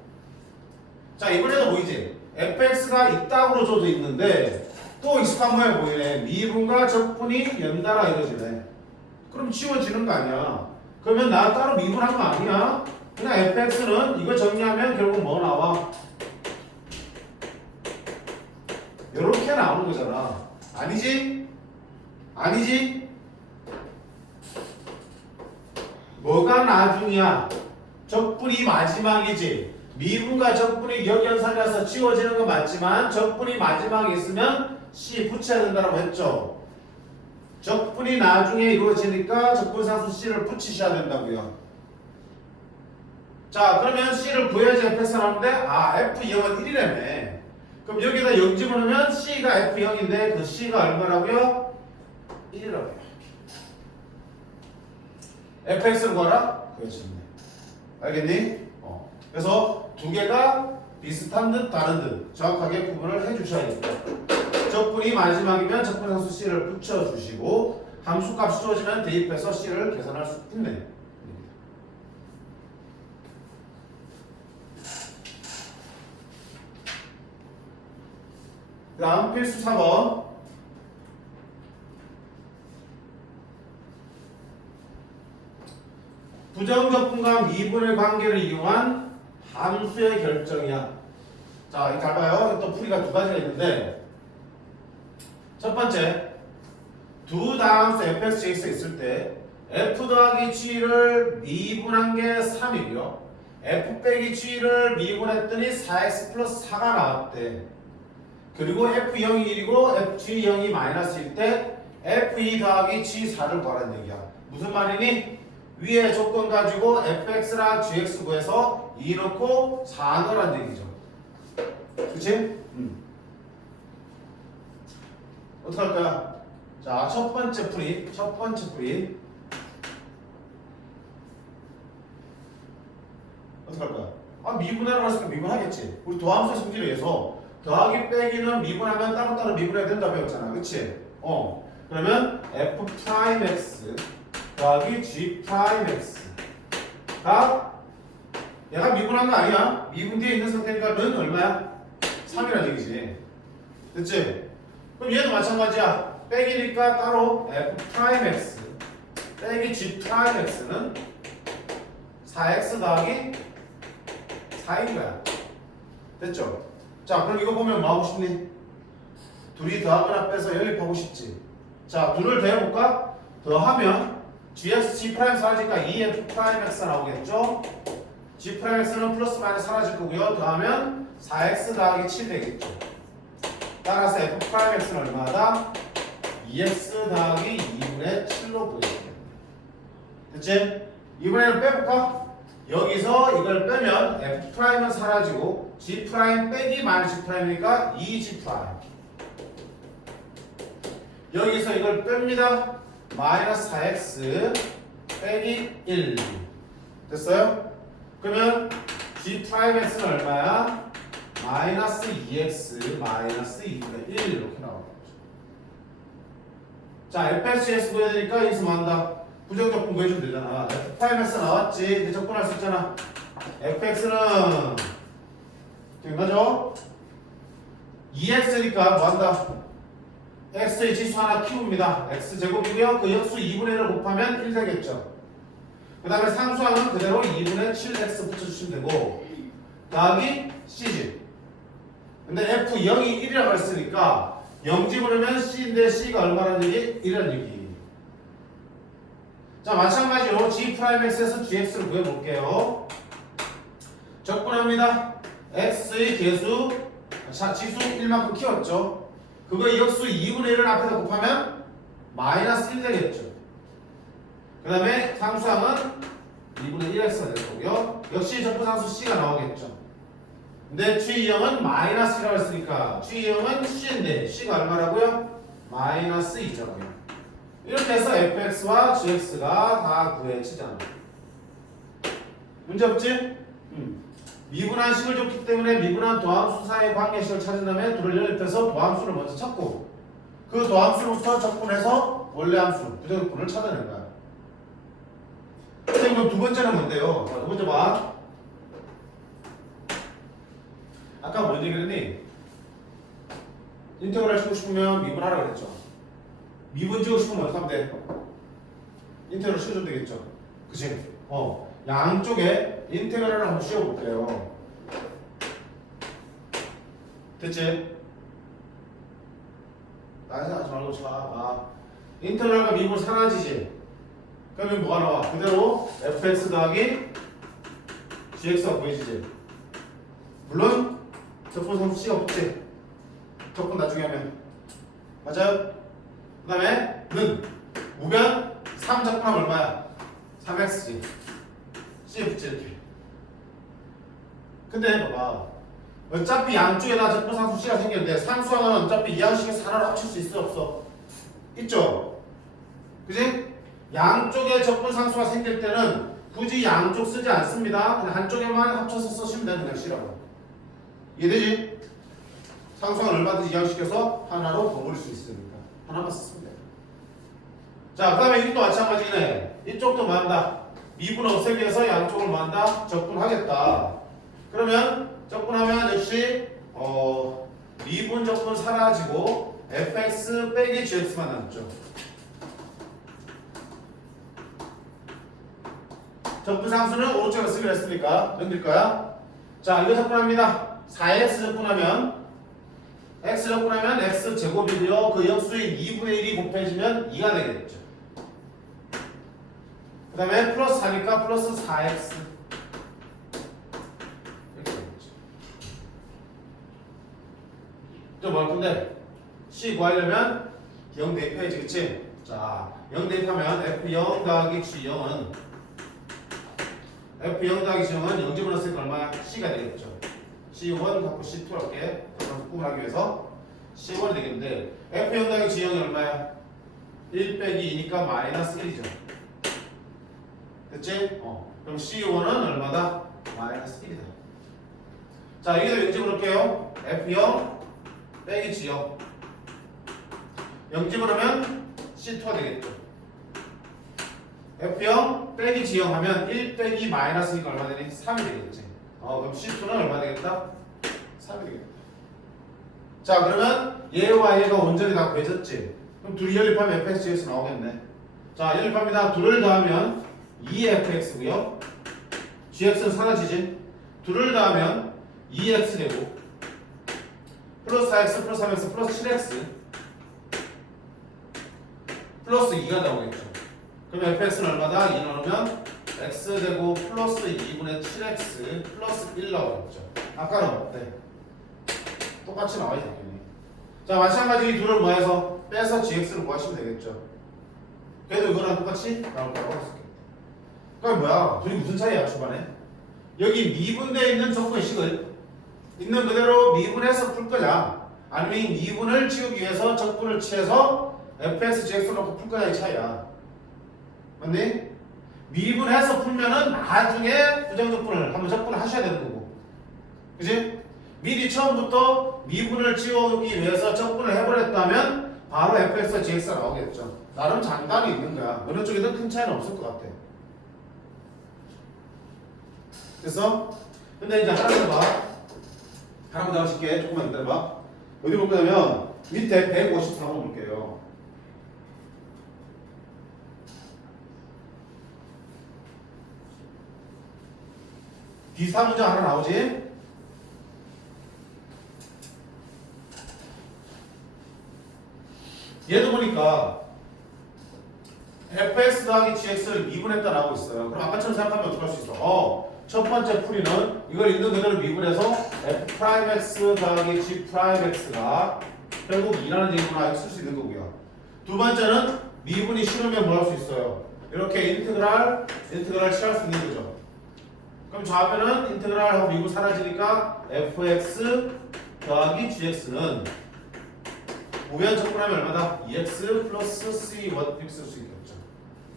자 이번에도 보이지? fx가 이따구로 줘도 있는데 또 익숙한 모양 보이네. 미분과 적분이 연달아 이루어지네. 그럼 지워지는 거 아니야. 그러면 나 따로 미분한 거 아니야. 그냥 fx는 이거 정리하면 결국 뭐 나와? 이렇게 나오는 거잖아. 아니지? 아니지? 뭐가 나중이야? 적분이 마지막이지. 미분과 적분이 역연산이라서 지워지는 건 맞지만 적분이 마지막에 있으면 C 붙여야 된다고 했죠. 적분이 나중에 이루어지니까 적분상수 C를 붙이셔야 된다고요. 자 그러면 C를 구해야지 fx가 나오는데 F0은 1이라며. 그럼 여기다 0 집어넣으면 C가 F0인데 그 C가 얼마라고요? 1이라고요. fx를 구하라? 그렇지. 알겠니? 그래서 두 개가 비슷한 듯 다른 듯 정확하게 구분을 해주셔야겠다. 적분이 마지막이면 적분상수 C를 붙여주시고 함수값이 주어지면 대입해서 C를 계산할 수 있네. 그 다음 필수 4번. 부정적분과 미분의 관계를 이용한 함수의 결정이야. 자, 이거 잘 봐요. 또 풀이가 두 가지가 있는데 첫 번째, 두 다함수 fx, gx가 있을 때 f 더하기 g를 미분한 게 3이고요. f 빼기 g를 미분했더니 4x 플러스 4가 나왔대. 그리고 f0이 1이고 g0이 마이너스일 때 f2 더하기 g4를 구하라는 얘기야. 무슨 말이니? 위에 조건 가지고 fx랑 gx 구해서 2 넣고 4 넣으라는 얘기죠. 그치? 어떻게 할 거야? 자, 첫 번째 풀이. 어떻게 할 거야? 미분하라고 했으니까 미분하겠지. 우리 도함수의 성질에 의해서 더하기 빼기는 미분하면 따로따로 미분해야 된다 배웠잖아. 그치? 그러면 f'x 더하기 g'x가 얘가 미분한 거 아니야? 미분 뒤에 있는 상태니까 는 얼마야? 3이라는 얘기지. 됐지? 그럼 얘도 마찬가지야. 빼기니까 따로 f'x 빼기 g'x는 4x 더하기 4인 거야. 됐죠? 자, 그럼 이거 보면 뭐 하고 싶니? 둘이 더하거나 빼서 연립하고 싶지. 자, 둘을 더해볼까? 더하면 gx, g' 사라지니까 2f'x가 나오겠죠? g'x는 플러스 마이너스 사라질 거고요. 더하면 4x 더하기 7 되겠죠. 따라서 f'x는 얼마다? 2x 더하기 2분의 7로 보여줍니다. 됐지? 이번에는 빼볼까? 여기서 이걸 빼면 f'은 사라지고 g' 빼기 마이너스 g'이니까 2g'. 여기서 이걸 뺍니다. 마이너스 4x 빼기 1. 됐어요? 그러면 g'x는 얼마야? 마이너스 2x 마이너스 2분의 1 이렇게 나오겠죠. 자, fx 구해야 되니까 여기서 뭐 한다? 부정적분 구해주면 되잖아. f'x 나왔지? 이제 적분할 수 있잖아. fx는 기억나죠? 2x니까 뭐 한다? x의 지수 하나 키웁니다. x제곱이고요. 그 역수 2분의 1을 곱하면 1 되겠죠. 그 다음에 상수항은 그대로 2분의 7x 붙여주시면 되고 더하기 c지. 근데 f0이 1이라고 했으니까 0 집어넣으면 C인데 C가 얼마라는 얘기? 이런 얘기. 자, 마찬가지로 G'X에서 GX를 구해볼게요. 적분합니다. X의 개수, 자, 지수 1만큼 키웠죠. 그거 역수 2분의 1을 앞에다 곱하면 마이너스 1 되겠죠. 그 다음에 상수항은 2분의 1x가 될 거고요. 역시 적분상수 C가 나오겠죠. 근데 G2형은 마이너스라고 했으니까 G2형은 C인데 C가 얼마라고요? 마이너스 2잖아요. 이렇게 해서 fx와 gx가 다 구해지잖아. 문제 없지? 미분한 식을 줬기 때문에 미분한 도함수 사이의 관계식을 찾은 다음에 둘을 연립해서 도함수를 먼저 찾고 그 도함수로부터 적분해서 원래 함수, 부정분을 찾아낸 거야. 그럼 두 번째는 뭔데요? 두 번째 봐. 아까 뭔 얘기를 했니? 인테그랄 치고 싶으면 미분하라고 그랬죠. 미분 지고 싶으면 어떻게 하면 돼? 인테그랄 씌워주면 되겠죠. 그치? 양쪽에 인테그랄을 한번 씌워볼게요. 됐지? 나이스 하지 말고 자. 인테그랄과 미분 사라지지? 그러면 뭐가 나와? 그대로 fx 더하기 gx가 보이지지? 물론 적분 상수 C가 없지? 적분 나중에 하면 맞아요? 그 다음에 는 우변 3 적분하면 얼마야? 3x지. C 붙지 이렇게. 근데 봐봐, 어차피 양쪽에다 적분 상수 C가 생겼는데 상수항은 어차피 이 양식에서 하나로 합칠 수 있어 없어? 있죠? 그지? 양쪽에 적분 상수가 생길 때는 굳이 양쪽 쓰지 않습니다. 그냥 한쪽에만 합쳐서 쓰시면 돼요. 그냥 C라고. 이해되지? 상수항을 얼마든지 이항시켜서 하나로 버무릴 수 있으니까 하나만 쓰면 돼요. 자, 그 다음에 이것도 마찬가지네. 이쪽도 뭐 한다? 미분 없애기 위해서 양쪽을 뭐 한다? 적분하겠다. 그러면 적분하면 역시 미분 적분 사라지고 fx 빼기 gx만 남죠. 적분 상수는 오른쪽에 쓰기로 했으니까 넘길 거야. 자, 이거 적분합니다. 4x 적분하면 x 적분하면 x 제곱이고요. 그 역수인 2분의 1이 곱해지면 2가 되겠죠. 그 다음에 플러스 4니까 플러스 4x 이렇게 되겠죠. 또 뭐 할 건데? C 구하려면 0 대입해야지, 그치? 자, 0 대입하면 f0 더하기 g0은 f0 더하기 g0은 0 집어넣었으니까 얼마야? C가 되겠죠. C1 갖고 C2 할게. 구분하기 위해서 C1이 되겠는데 F0 더하기 G0이 얼마야? 1 빼기 2니까 마이너스 1이죠. 됐지? 그럼 C1은 얼마다? 마이너스 1이다. 자, 여기다 0 집어넣을게요. F0 빼기 G0 0 집어넣으면 C2가 되겠죠. F0 빼기 G0 하면 1 빼기 마이너스니까 얼마 되니? 3이 되겠지. 그럼 C2는 얼마 되겠다? 3이 되겠다. 자, 그러면 얘와 얘가 온전히 다 구해졌지. 그럼 둘이 연립하면 fx, gx 나오겠네. 자, 연립합니다. 둘을 더하면 2fx고요. gx는 사라지지. 둘을 더하면 2x 되고 플러스 4x 플러스 3x 플러스 7x 플러스 2가 나오겠죠. 그럼 fx는 얼마다? 2 넣으면 x 되고 플러스 2분의 7x 플러스 1 나오겠죠. 아까는 어때? 똑같이 나와야 당연히. 자, 마찬가지 이 둘을 뭐해서 빼서 gx를 구하시면 되겠죠. 그래도 이거랑 똑같이 나올 거라고 할 수 있겠다. 그럼 뭐야? 둘이 무슨 차이야 초반에? 여기 미분되어 있는 적분식을 있는 그대로 미분해서 풀 거냐, 아니면 미분을 지우기 위해서 적분을 취해서 fx, gx를 놓고 풀 거냐의 차이야. 맞니? 미분해서 풀면은 나중에 부정적분을 한번 적분을 하셔야 되는 거고, 그지? 미리 처음부터 미분을 지우기 위해서 적분을 해버렸다면 바로 fx와 gx가 나오겠죠. 나름 장단이 있는 거야. 어느 쪽이든 큰 차이는 없을 것 같아. 그래서 근데 이제 하나만 더 봐. 하나만 더 하실게. 조금만 기다려봐. 어디 볼 거냐면 밑에 153번 볼게요. 비슷한 문제 하나 나오지? 보니까 fx 더하기 gx를 미분했다 나오고 있어요. 그럼 아까처럼 생각하면 어떻게 할 수 있어? 첫 번째 풀이는 이걸 있는 그대로 미분해서 f'x 더하기 g'x가 결국 2라는 얘기구나 이렇게 쓸 수 있는 거고요. 두 번째는 미분이 싫으면 뭐 할 수 있어요? 이렇게 인테그랄 취할 수 있는 거죠. 그럼 저 앞에는 인테그랄하고 미분 사라지니까 fx 더하기 gx는 우변 적분하면 얼마다? 2x 플러스 c 이렇게 쓸 수 있겠죠.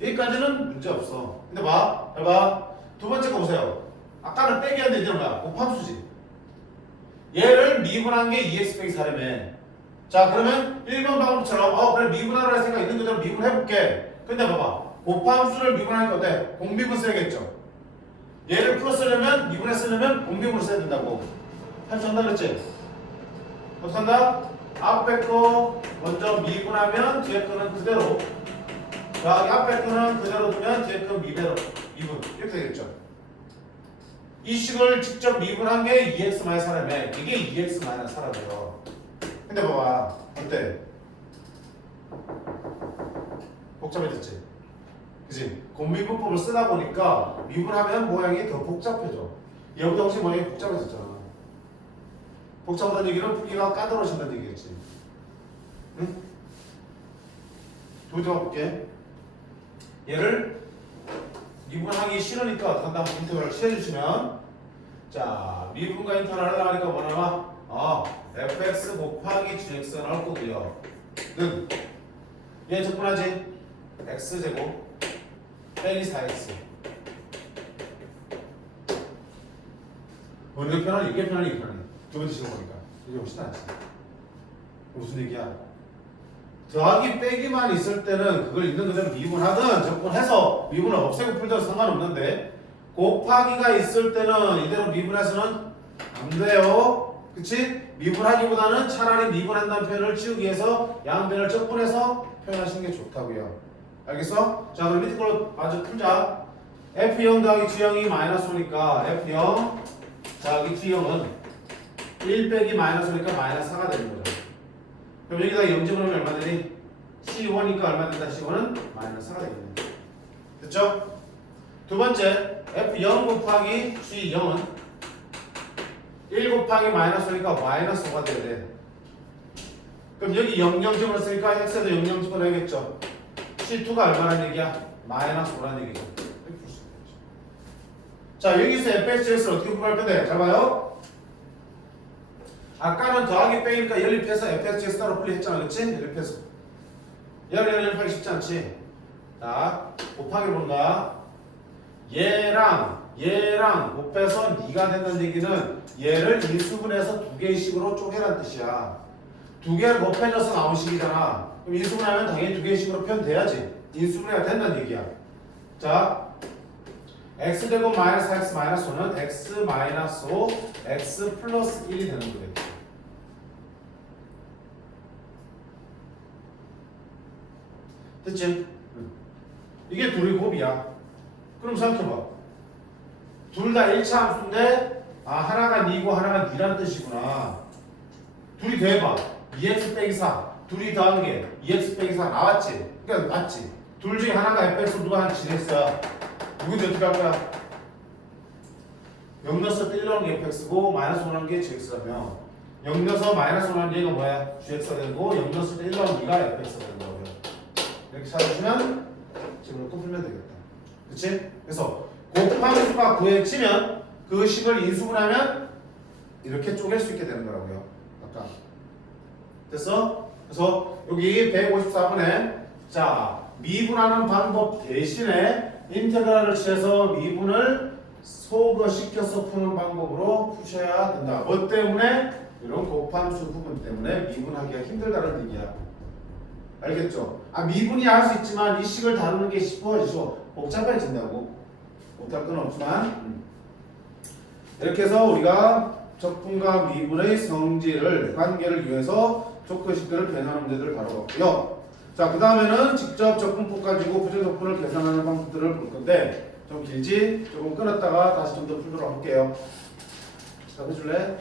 여기까지는 문제 없어. 근데 봐봐. 두 번째 거 보세요. 아까는 빼기였는데 이제는 뭐야? 곱함수지. 얘를 미분한 게 2x 빼기 4라며. 자 그러면 1번 방법처럼 그래 미분하라 할 생각 있는 그대로 미분해볼게. 근데 봐봐. 곱함수를 미분하니까 어때? 공미분 써야겠죠. 얘를 풀었으려면 미분했으려면 공미분을 써야 된다고. 할 수 한다 그랬지? 어떻게 한다? 앞에 거 먼저 미분하면 뒤에 거는 그대로 더하기 앞에 거는 그대로 두면 뒤에 거 미분 이렇게 되겠죠. 이 식을 직접 미분한 게 2x-4라며 이게 2x-4라고요. 근데 봐봐 어때? 복잡해졌지? 그치? 곱미분법을 쓰다 보니까 미분하면 모양이 더 복잡해져. 여기도 혹시 모양이 복잡해졌잖아. 복잡하다는 얘기는 풀기가 까다로워진다는 얘기겠지. 응? 두 번째 볼게. 얘를 미분하기 싫으니까 어떻게 한다? 인터벌을 취해주시면 자 미분과 인터벌 하려고 하니까 뭐 나와? fx 곱하기 gx가 나올 거고요. 얘 적분하지? x제곱 빼기 4x 어느 게 편하니? 이게 편하니? 이게 편하니? 두 번째 시간 보니까 이게 훨씬 낫지. 무슨 얘기야? 더하기 빼기만 있을 때는 그걸 있는 그대로 미분하든 적분해서 미분을 없애고 풀더라도 상관없는데 곱하기가 있을 때는 이대로 미분해서는 안 돼요. 그치? 미분하기보다는 차라리 미분한다는 표현을 치우기 위해서 양변을 적분해서 표현하시는 게 좋다고요. 알겠어? 자 그럼 밑에 걸로 마저 풀자. F0 더하기 G0이 마이너스 5니까 F0 더하기 G0은 1 빼기 마이너스 5니까 마이너스 4가 되는 거죠. 그럼 여기다 0집어넣으면 얼마 되니? C1이니까 얼마 된다? C1은 마이너스 4가 되겠네. 됐죠? 두 번째 F0 곱하기 G0은 1 곱하기 마이너스 5니까 마이너스 5가 돼야 돼. 그럼 여기 0, 0 집어넣었으니까 X에도 0, 0 집어넣어야겠죠. C2가 얼마란 얘기야? 마이너스 5란 얘기죠. 이렇게 풀 수 있는 거죠. 자 여기서 fx를 어떻게 구할 건데? 잘 봐요. 아까는 더하기 빼기니까 연립해서 fx 따로 분리했잖아. 그렇지? 연립해서 연립하기 쉽지 않지? 자 곱하기 본다. 얘랑 곱해서 2가 된다는 얘기는 얘를 인수분해서 두 개의 식으로 쪼개란 뜻이야. 두 개를 곱해져서 나온 식이잖아. 그럼 인수분하면 당연히 두 개의 식으로 표현돼야지. 인수분해가 된다는 얘기야. 자 x제곱 마이너스 x 마이너스 5는 x 마이너스 5 x 플러스 1이 되는 거겠지. 됐지? 이게 둘이 곱이야. 그럼 생각해봐. 둘 다 1차 함수인데 하나가 2고 하나가 2란 뜻이구나. 둘이 더해봐. 2x 빼기 4 둘이 더한 게 2x 빼기 4 나왔지? 그러니까 맞지? 둘 중에 하나가 fx 누가 한 지냈어. 누구인지 어떻게 할 거야? 0 넣어서 1 넣은 게 fx고 마이너스 5 넣은 게 gx라며 0 넣어서 마이너스 5 넣은 얘가 뭐야? gx가 되고 0 넣었을 때 1 넣은 2가 fx가 되는 거고요. 이렇게 찾아주면 지금 또 풀면 되겠다. 그치? 그래서 곱함수가 구해지면 그 식을 인수분하면 이렇게 쪼갤 수 있게 되는 거라고요. 아까 됐어? 그래서 여기 154번에 자 미분하는 방법 대신에 인테그랄을 취해서 미분을 소거시켜서 푸는 방법으로 푸셔야 된다. 뭐 때문에? 이런 곱함수 부분 때문에 미분하기가 힘들다는 얘기야. 알겠죠? 미분이 할 수 있지만 이 식을 다루는 게 쉽어지죠. 복잡해진다고. 못할 건 없지만 이렇게 해서 우리가 적분과 미분의 성질을 관계를 이용해서 조건식들을 계산하는 문제들을 다뤄봤고요. 자, 그 다음에는 직접 적분법 가지고 부정적분을 계산하는 방법들을 볼 건데 좀 길지? 조금 끊었다가 다시 좀 더 풀도록 할게요. 자, 해줄래?